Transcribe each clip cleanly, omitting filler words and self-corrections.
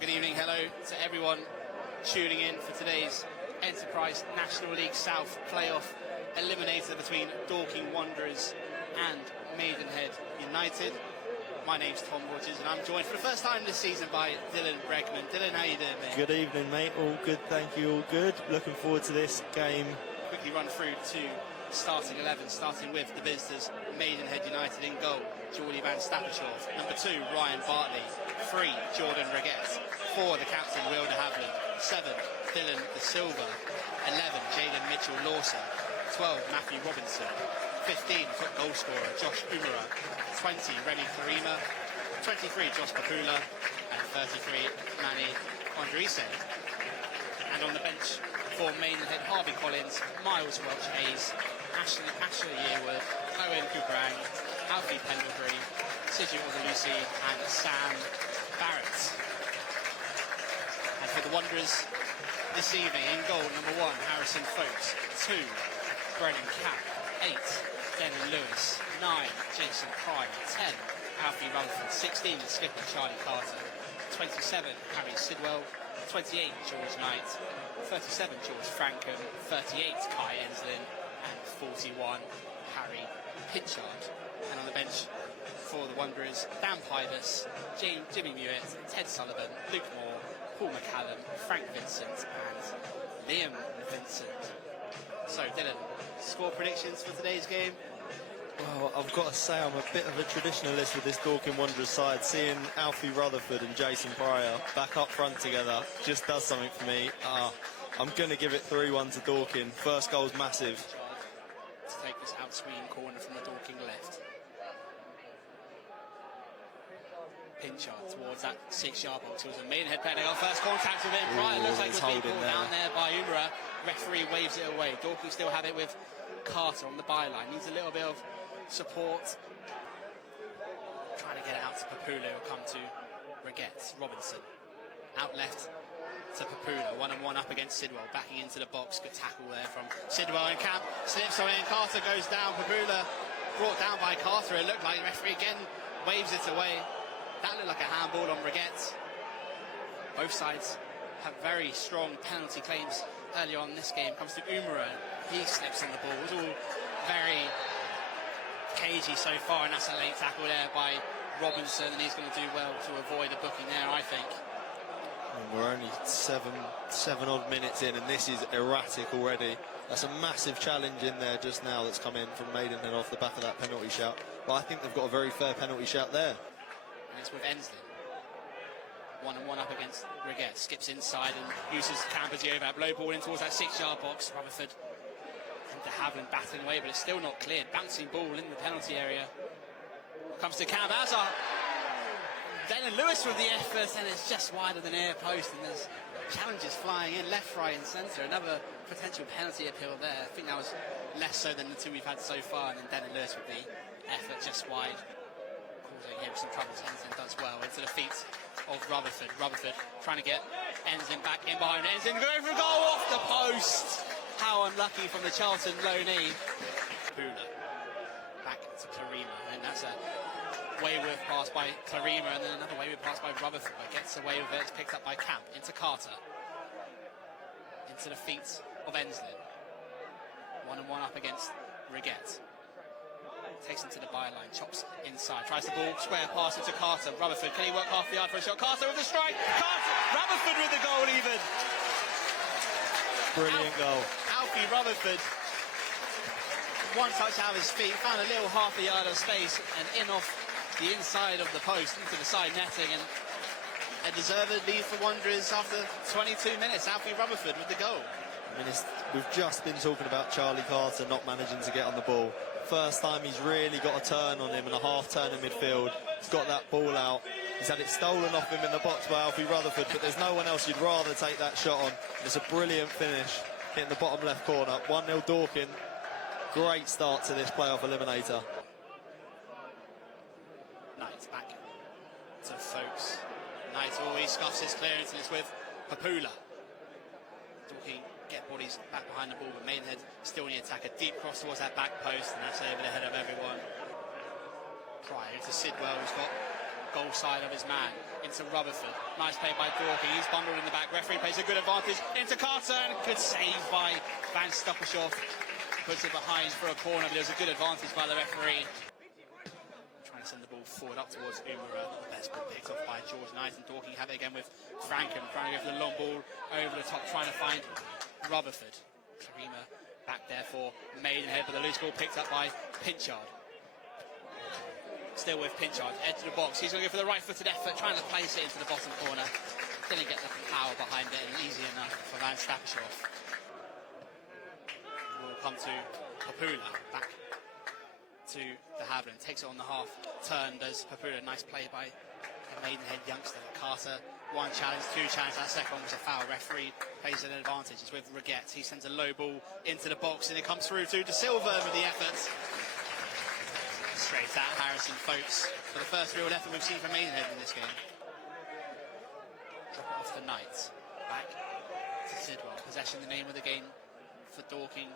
Good evening, hello to everyone tuning in for today's Enterprise National League South playoff eliminator between Dorking Wanderers and Maidenhead United. My name's Tom Rogers and I'm joined for the first time this season by Dylan Bregman. Dylan, how you doing, mate? Good evening, mate. All good, thank you, all good. Looking forward to this game. Quickly run through to starting 11, starting with the visitors, Maidenhead United in goal, Geordie Van Staffordshire. Number 2, Ryan Bartley. 3, Jordan Reguette. 4, the captain, Will de Havilland. 7, Dylan De Silva. 11, Jaden Mitchell-Lawson. 12, Matthew Robinson. 15, top goal scorer, Josh Umara. 20, Remy Karima. 23, Josh Papula. And 33, Manny Andreese. And on the bench for Maidenhead, Harvey Collins, Miles Welch-Hayes, Ashley Yearwood, Owen Kubrang, Alfie Pendlebury, Siju Ozalusi and Sam Barrett. And for the Wanderers this evening, in goal, number 1, Harrison Folks. 2, Brennan Camp. 8, Dennon Lewis. 9, Jason Pryor. 10, Alfie Rutherford. 16, the skipper, Charlie Carter. 27, Harry Sidwell. 28, George Knight. 37, George Frankham. 38, Kai Enslin. And 41, Harry Pinchard. And on the bench for the Wanderers, Dan Pybus, Jimmy Mewett, Ted Sullivan, Luke Moore, Paul McCallum, Frank Vincent and Liam Vincent. So Dylan, score predictions for today's game? Well, I've got to say I'm a bit of a traditionalist with this Dorking Wanderers side. Seeing Alfie Rutherford and Jason Pryor back up front together just does something for me. I'm going to give it 3-1 to Dorking. First goal's massive. To take this out screen corner from the Dorking left. Pinchard towards that 6-yard box. It was a Maidenhead penalty. Our first contact with him. Pryor looks like it was being pulled down there by Umara. Referee waves it away. Dorking still have it with Carter on the byline. Needs a little bit of support. Trying to get it out to Papula. Will come to Reguette. Robinson. Out left to Papula. 1-on-1 up against Sidwell. Backing into the box. Good tackle there from Sidwell and Camp. Slips on in. Carter goes down. Papula brought down by Carter. It looked like the referee again waves it away. That looked like a handball on Reguette. Both sides have very strong penalty claims early on in this game. Comes to Umara. He slips on the ball. It's all very cagey so far, and that's a late tackle there by Robinson, and he's going to do well to avoid a booking there, I think. And we're only seven odd minutes in, and this is erratic already. That's a massive challenge in there just now that's come in from Maidenhead off the back of that penalty shout. But I think they've got a very fair penalty shout there. And it's with Enslin. 1-on-1 up against Reguette. Skips inside and uses Camp as the overlap. Low ball in towards that 6-yard box. Rutherford and de Havilland battling away, but it's still not cleared. Bouncing ball in the penalty area. Comes to Camp. As Dennon Lewis with the effort, and it's just wider than near post, and there's challenges flying in left, right and centre. Another potential penalty appeal there. I think that was less so than the two we've had so far, and then Dennon Lewis with the effort just wide, causing him some trouble. Enslin does well into the feet of Rutherford. Rutherford trying to get Enslin back in behind. Enslin going for a goal off the post. How unlucky from the Charlton low knee. Pula back to Clarima, and that's a wayward pass by Clarima, and then another wayward pass by Rutherford. But gets away with it. It's picked up by Camp into Carter. Into the feet of Enslin. 1-on-1 up against Reguette. Takes him to the byline, chops inside, tries the ball, square pass into Carter. Rutherford, can he work half the yard for a shot? Carter with the strike. Carter, Rutherford with the goal even. Brilliant goal. Alfie Rutherford, one touch out of his feet, found a little half a yard of space and in off the inside of the post into the side netting, and a deserved lead for Wanderers after 22 minutes. Alfie Rutherford with the goal. I mean, we've just been talking about Charlie Carter not managing to get on the ball. First time he's really got a turn on him and a half turn in midfield. He's got that ball out. He's had it stolen off him in the box by Alfie Rutherford, but there's no one else you'd rather take that shot on. It's a brilliant finish, hitting the bottom left corner. 1-0 Dorking. Great start to this playoff eliminator. Knight back to Folks. Knight always scuffs his clearance, and it's with Papula. Dorking get bodies back behind the ball, but Maidenhead still in the attack. A deep cross towards that back post, and that's over the head of everyone. Pryor to Sidwell, who's got goal side of his man into Rutherford. Nice play by Dorking. He's bundled in the back. Referee plays a good advantage into Carter, and good save by Van Stoppershoff. Puts it behind for a corner, but it was a good advantage by the referee. Trying to send the ball forward up towards Umara. That's been picked off by George Knight, and Dorking have it again with Franken. Trying to go for the long ball over the top, trying to find Rutherford. Karima back there for Maidenhead, but the loose ball picked up by Pinchard. Still with Pinchard, edge of the box. He's going to go for the right-footed effort, trying to place it into the bottom corner. Didn't get the power behind it, and easy enough for Van Stappershoff. We'll come to Papula, back to the Haviland. Takes it on the half turn, does Papula. Nice play by the Maidenhead youngster. Carter, one challenge, two challenge. That second one was a foul. Referee plays an advantage. It's with Reguette. He sends a low ball into the box, and it comes through to De Silva with the effort. Straight at Harrison Folks for the first real effort we've seen from Maidenhead in this game. Drop it off the Knight. Back to Sidwell. Possession, the name of the game for Dorking.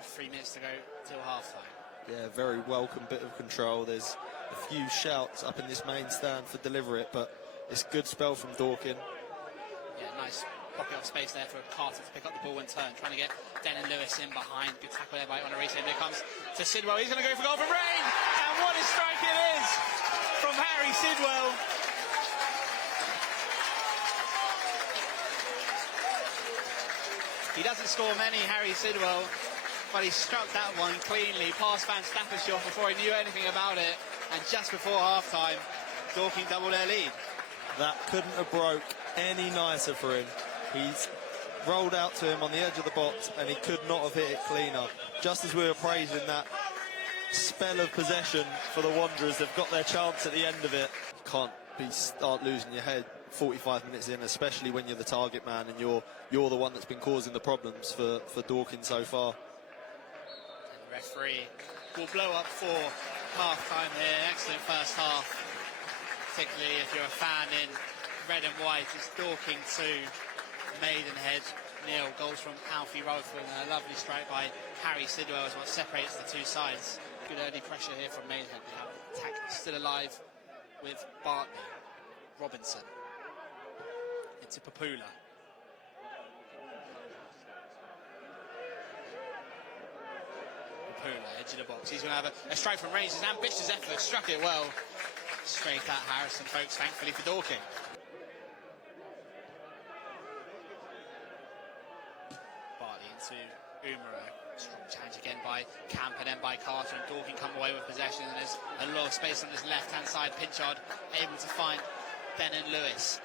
3 minutes to go till half-time. Yeah, very welcome bit of control. There's a few shouts up in this main stand for deliver it, but it's good spell from Dorking. Yeah, nice pocket of space there for Carter to pick up the ball and turn. Trying to get Denon Lewis in behind. Good tackle there by Honorese. But it comes to Sidwell. He's going to go for goal from Rain. And what a strike it is from Harry Sidwell. He doesn't score many, Harry Sidwell, but he struck that one cleanly past Van Stappershoff before he knew anything about it. And just before half-time, Dorking doubled their lead. That couldn't have broke any nicer for him. He's rolled out to him on the edge of the box, and he could not have hit it cleaner. Just as we were praising that spell of possession for the Wanderers, they've got their chance at the end of it. Can't start losing your head 45 minutes in, especially when you're the target man and you're the one that's been causing the problems for Dorking so far. And the referee will blow up for half-time here. Excellent first half, particularly if you're a fan in red and white. It's Dorking 2, Maidenhead 0. Goals from Alfie Rutherford, and a lovely strike by Harry Sidwell is what separates the two sides. Good early pressure here from Maidenhead. They have attack still alive with Bartley, Robinson into Papula. Papula, edge of the box. He's going to have a strike from range. His ambitious effort, struck it well. Straight at Harrison Folks, thankfully for Dorking. Bartley into Umara. Strong challenge again by Camp and then by Carter, and Dorking come away with possession, and there's a lot of space on his left-hand side. Pinchard able to find Denon Lewis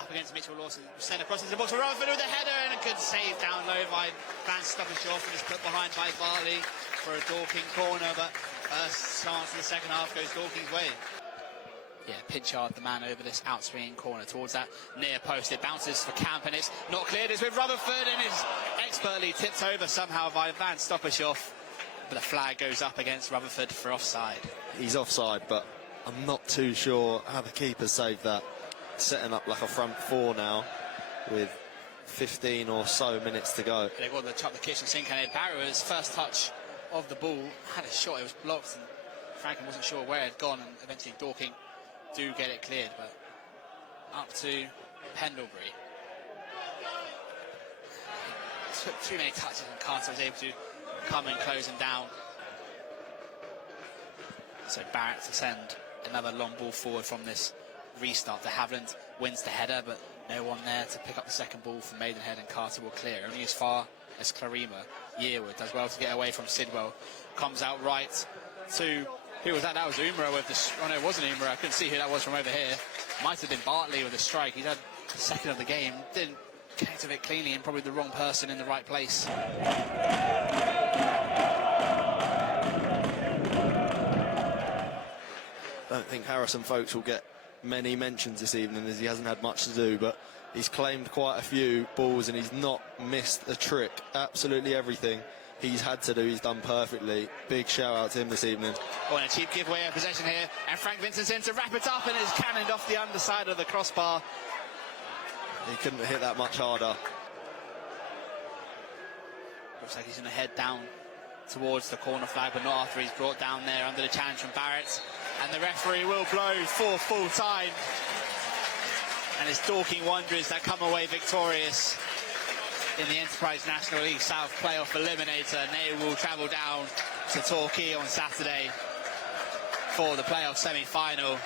up against Mitchell Lawson. Sent across into the box for Rutherford with a header, and a good save down low by Van Stappershoff, and is put behind by Bartley for a Dorking corner, but first chance of the second half goes Dorking's way. Yeah, Pinchard, the man over this out-swinging corner towards that near post. It bounces for Camp, and it's not cleared. It's with Rutherford, and it's expertly tipped over somehow by Van Stappershoff. But the flag goes up against Rutherford for offside. He's offside, but I'm not too sure how the keeper saved that. Setting up like a front four now with 15 or so minutes to go. They've got the kitchen sink, and Barrower's first touch of the ball had a shot. It was blocked, and Franken wasn't sure where it had gone, and eventually Dorking do get it cleared, but up to Pendlebury. Took too many touches, and Carter was able to come and close him down. So Barrett to send another long ball forward from this restart. De Havilland wins the header, but no one there to pick up the second ball from Maidenhead, and Carter will clear. Only as far as Clarima. Yearwood does well to get away from Sidwell. Comes out right to... Who was that? That was Umara with the... Oh no, it wasn't Umara. I couldn't see who that was from over here. Might have been Bartley with the strike. He's had the second of the game. Didn't connect with it cleanly, and probably the wrong person in the right place. Don't think Harrison Folks will get many mentions this evening, as he hasn't had much to do, but he's claimed quite a few balls and he's not missed a trick. Absolutely everything he's had to do, he's done perfectly. Big shout out to him this evening. Oh, and a cheap giveaway of possession here, and Frank Vincent's in to wrap it up, and it's cannoned off the underside of the crossbar. He couldn't have hit that much harder. Looks like he's going to head down towards the corner flag, but not after he's brought down there under the challenge from Barrett. And the referee will blow for full time. And it's Dorking Wanderers that come away victorious in the Enterprise National League South Playoff Eliminator. And they will travel down to Torquay on Saturday for the playoff semi-final.